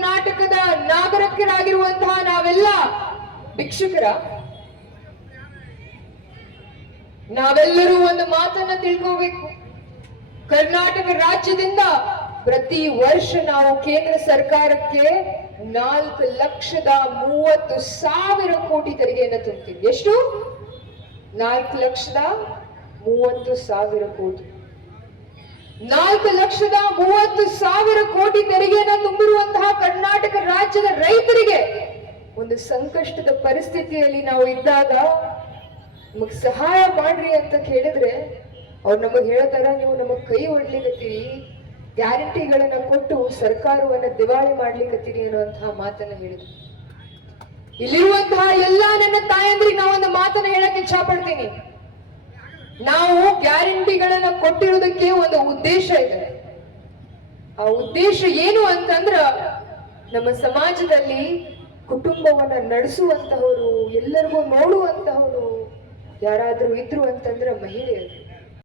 ಕರ್ನಾಟಕದ ನಾಗರಿಕರಾಗಿರುವಂತಹ ನಾವೆಲ್ಲ ಭಿಕ್ಷುಕರ. ನಾವೆಲ್ಲರೂ ಒಂದು ಮಾತನ್ನ ತಿಳ್ಕೋಬೇಕು. ಕರ್ನಾಟಕ ರಾಜ್ಯದಿಂದ ಪ್ರತಿ ವರ್ಷ ನಾವು ಕೇಂದ್ರ ಸರ್ಕಾರಕ್ಕೆ 4,30,000 ಕೋಟಿ ತೆರಿಗೆಯನ್ನು ತುಂಬ್ತೀವಿ. ಎಷ್ಟು? 4,30,000 ಕೋಟಿ. 4,30,000 ಕೋಟಿ ತೆರಿಗೆಯನ್ನು ತುಂಬಿರುವಂತಹ ಕರ್ನಾಟಕ ರಾಜ್ಯದ ರೈತರಿಗೆ ಒಂದು ಸಂಕಷ್ಟದ ಪರಿಸ್ಥಿತಿಯಲ್ಲಿ ನಾವು ಇದ್ದಾಗ ನಮಗ್ ಸಹಾಯ ಮಾಡ್ರಿ ಅಂತ ಕೇಳಿದ್ರೆ ಅವ್ರು ನಮಗ್ ಹೇಳ್ತಾರ, ನೀವು ನಮಗ್ ಕೈ ಒಡ್ಲಿಕತ್ತೀರಿ, ಗ್ಯಾರಂಟಿಗಳನ್ನ ಕೊಟ್ಟು ಸರ್ಕಾರವನ್ನ ದಿವಾಳಿ ಮಾಡ್ಲಿಕತ್ತೀರಿ ಅನ್ನುವಂತಹ ಮಾತನ್ನ ಹೇಳಿದ್ರು. ಇಲ್ಲಿರುವಂತಹ ಎಲ್ಲಾ ನನ್ನ ತಾಯಂದ್ರಿಗೆ ನಾವೊಂದು ಮಾತನ್ನ ಹೇಳಕ್ ಇಚ್ಛಾ ಪಡ್ತೀನಿ. ನಾವು ಗ್ಯಾರಂಟಿಗಳನ್ನ ಕೊಟ್ಟಿರೋದಕ್ಕೆ ಒಂದು ಉದ್ದೇಶ ಇದೆ. ಆ ಉದ್ದೇಶ ಏನು ಅಂತಂದ್ರ ನಮ್ಮ ಸಮಾಜದಲ್ಲಿ ಕುಟುಂಬವನ್ನ ನಡೆಸುವಂತಹವರು, ಎಲ್ಲರಿಗೂ ನೋಡುವಂತಹವರು ಯಾರಾದ್ರೂ ಇದ್ರು ಅಂತಂದ್ರ ಮಹಿಳೆಯರು.